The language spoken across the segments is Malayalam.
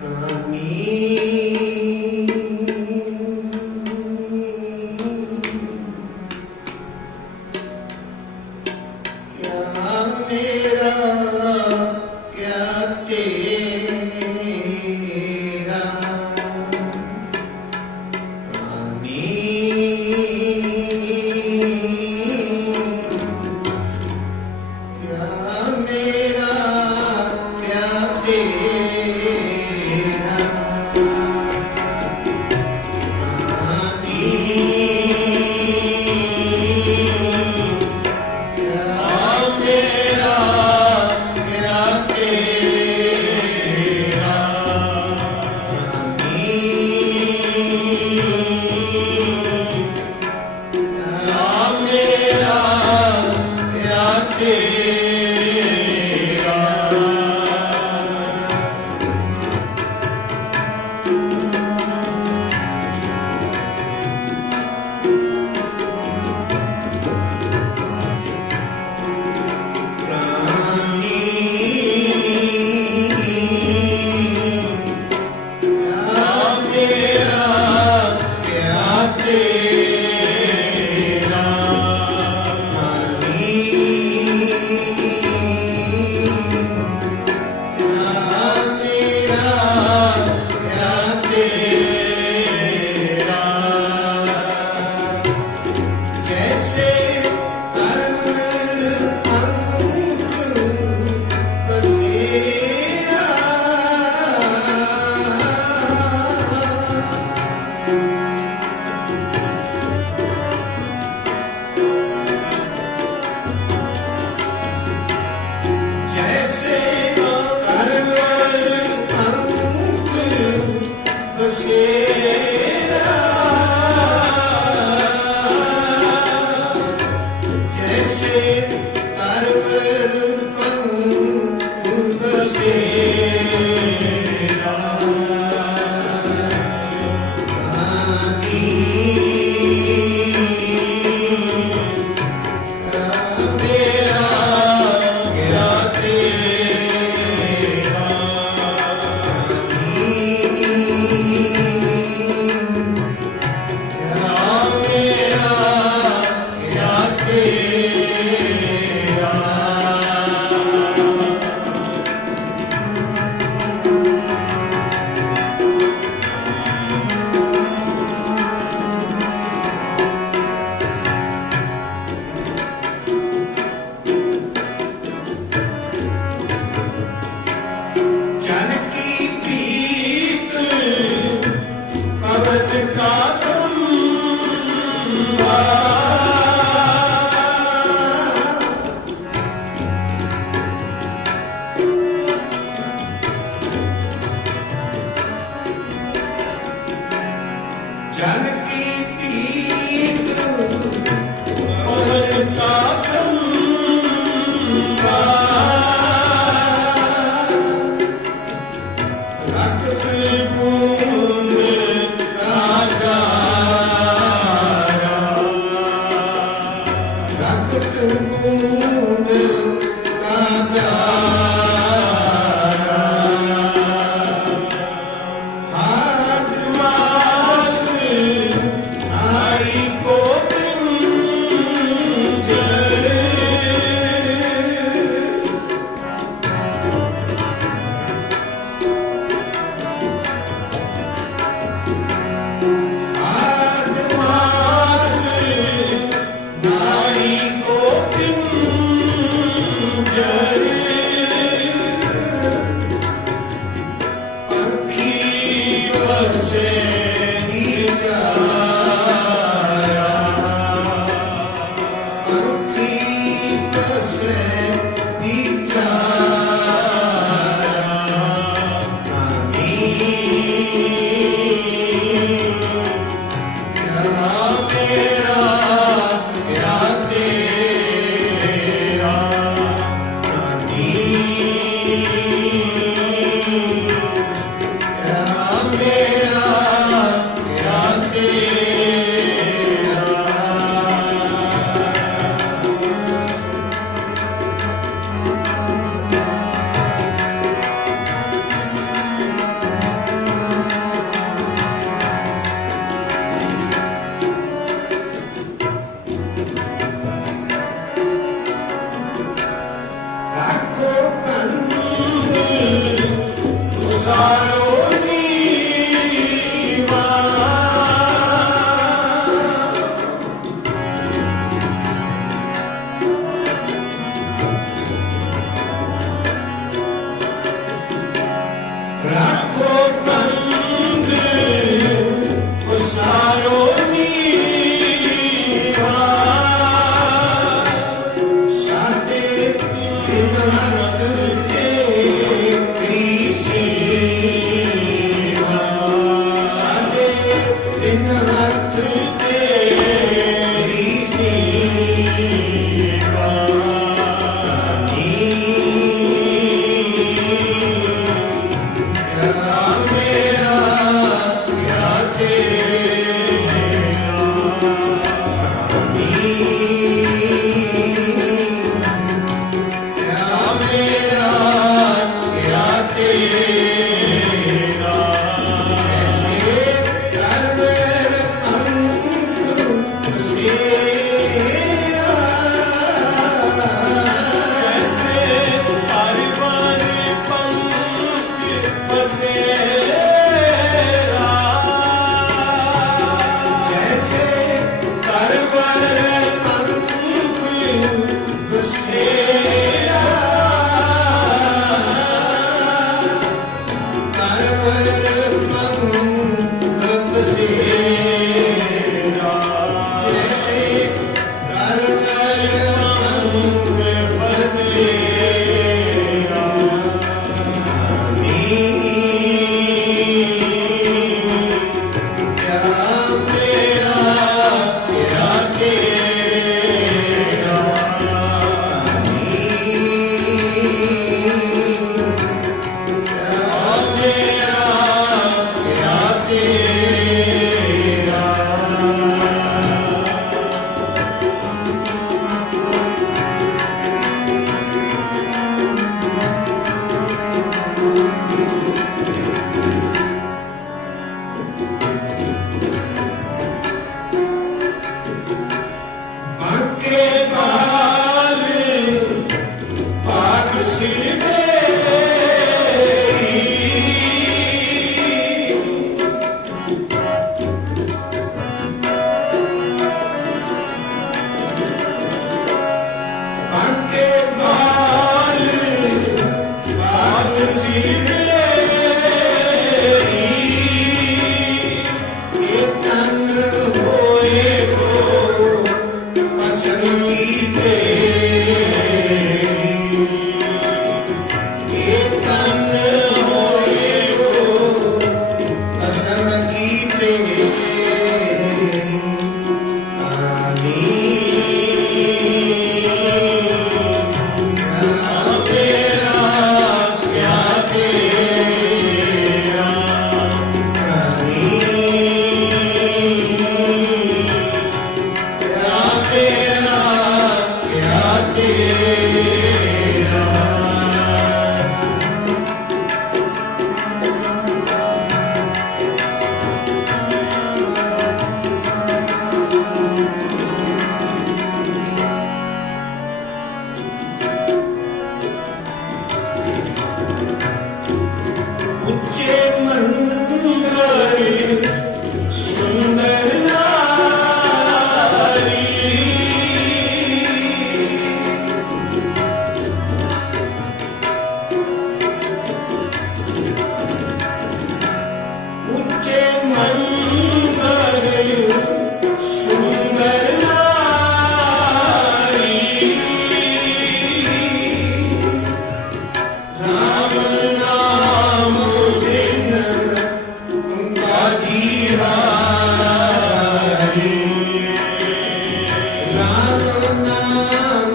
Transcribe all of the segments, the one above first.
Me. Yeah.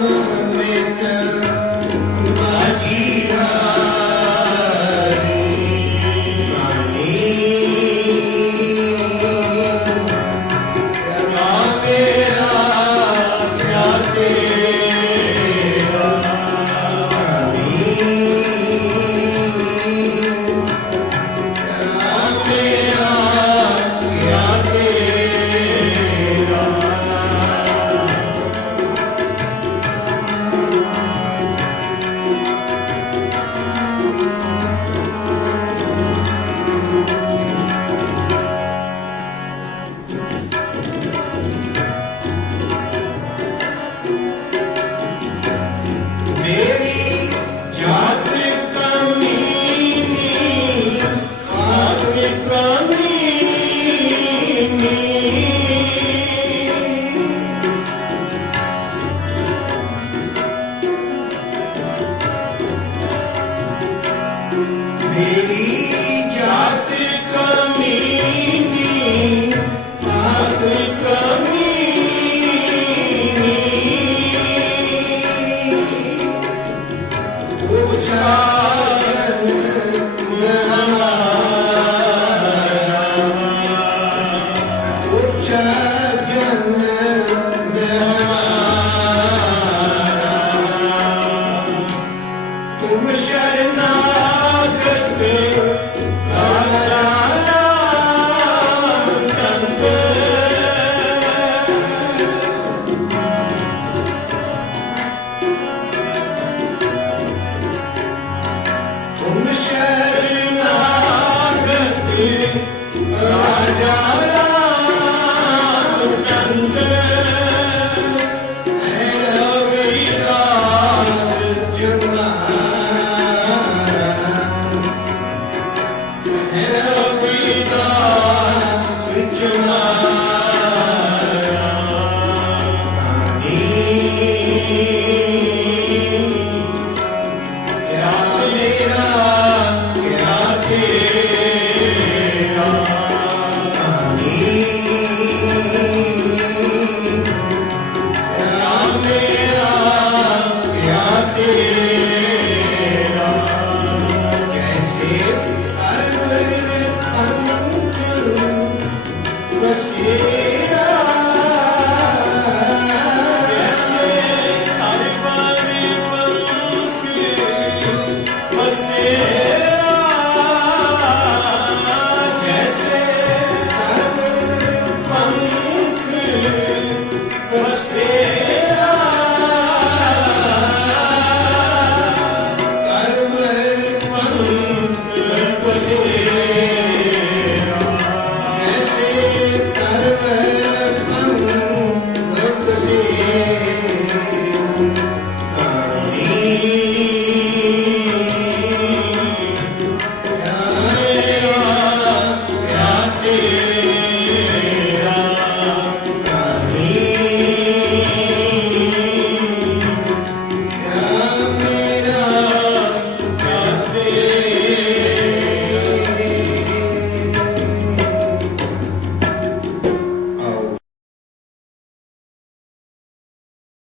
مؤمنا your love.